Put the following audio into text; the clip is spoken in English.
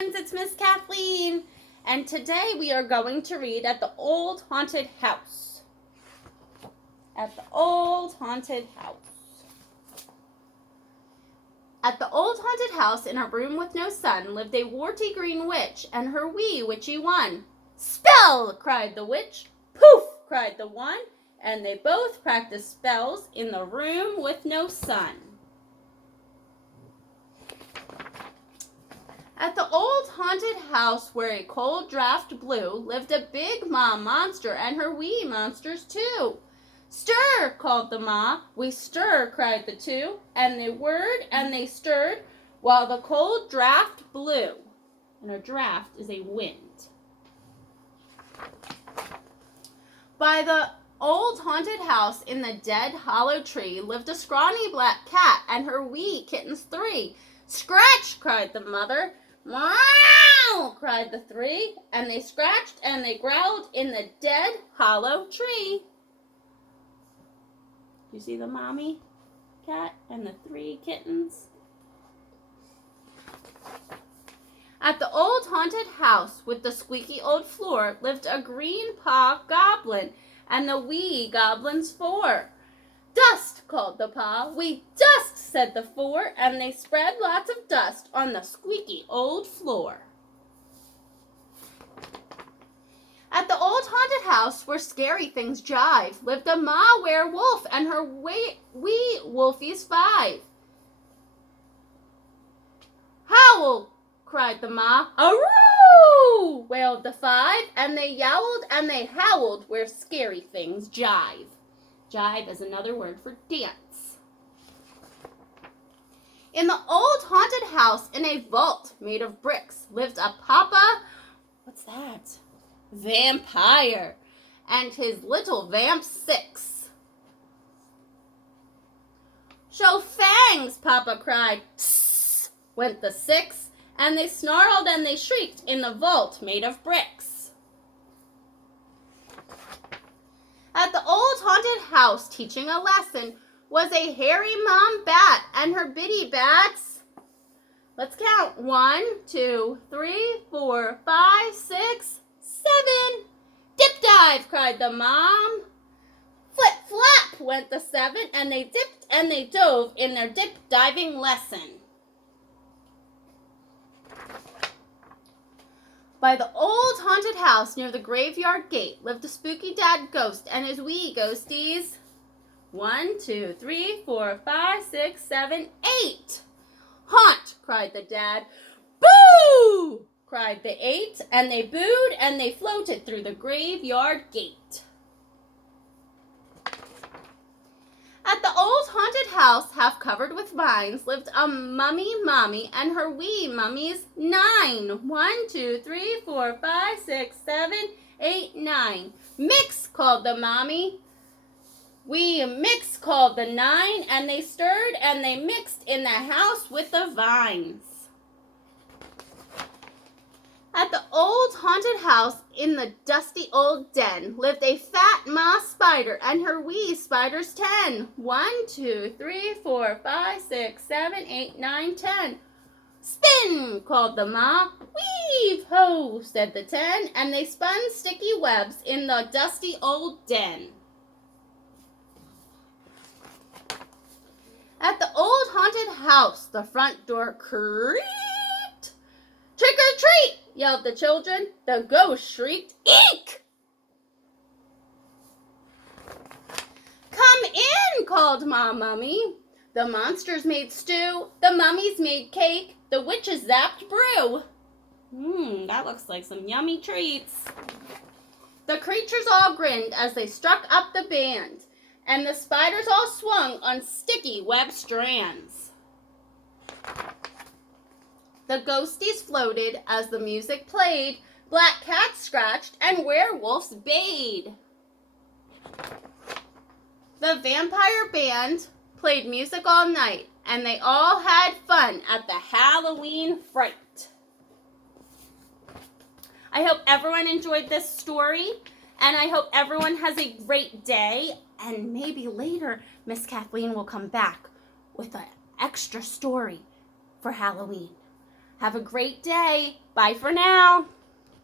It's Miss Kathleen, and today we are going to read at the old haunted house. At the old haunted house. At the old haunted house, in a room with no sun, lived a warty green witch and her wee witchy one. "Spell!" cried the witch. "Poof!" cried the one, and they both practiced spells in the room with no sun. At the old haunted house where a cold draft blew lived a big ma monster and her wee monsters too. "Stir!" called the ma. "We stir!" cried the two, and they whirred and they stirred while the cold draft blew. And a draft is a wind. By the old haunted house in the dead hollow tree lived a scrawny black cat and her wee kittens three. "Scratch!" cried the mother. "Meow!" cried the three, and they scratched and they growled in the dead hollow tree. You see the mommy cat and the three kittens? At the old haunted house with the squeaky old floor lived a green paw goblin and the wee goblins four. "Dust!" called the paw. "We dust!" said the four, and they spread lots of dust on the squeaky old floor. At the old haunted house where scary things jive lived a ma werewolf and her wee wolfies five. "Howl!" cried the ma. "Aroo!" wailed the five, and they yowled and they howled where scary things jive. Jive is another word for dance. In the old haunted house in a vault made of bricks lived a papa, what's that? Vampire, and his little vamp six. "Show fangs!" Papa cried. "Sss!" went the six, and they snarled and they shrieked in the vault made of bricks. At the old haunted house, teaching a lesson, was a hairy mom bat and her bitty bats. Let's count. 1, 2, 3, 4, 5, 6, 7. "Dip dive!" cried the mom. "Flip flap!" went the seven, and they dipped and they dove in their dip diving lesson. By the old haunted house near the graveyard gate lived a spooky dad ghost and his wee ghosties. 1, 2, 3, 4, 5, 6, 7, 8. "Haunt!" cried the dad. "Boo!" cried the 8, and they booed and they floated through the graveyard gate. At the old haunted house, half covered with vines, lived a mummy mommy and her wee mummies 9. 1, 2, 3, 4, 5, 6, 7, 8, 9. "Mix!" called the mommy. "We mix!" called the 9, and they stirred and they mixed in the house with the vines. At the old haunted house in the dusty old den lived a fat ma spider and her wee spiders 10. 1, 2, 3, 4, 5, 6, 7, 8, 9, 10. "Spin!" called the ma. "Weave ho!" said the 10, and they spun sticky webs in the dusty old den. At the old haunted house, the front door creaked. "Trick or treat!" yelled the children. The ghost shrieked, "Eek!" "Come in!" called Ma Mummy. The monsters made stew, the mummies made cake, the witches zapped brew. That looks like some yummy treats. The creatures all grinned as they struck up the band, and the spiders all swung on sticky web strands. The ghosties floated as the music played, black cats scratched, and werewolves bayed. The vampire band played music all night, and they all had fun at the Halloween fright. I hope everyone enjoyed this story, and I hope everyone has a great day, and maybe later Miss Kathleen will come back with an extra story for Halloween. Have a great day. Bye for now.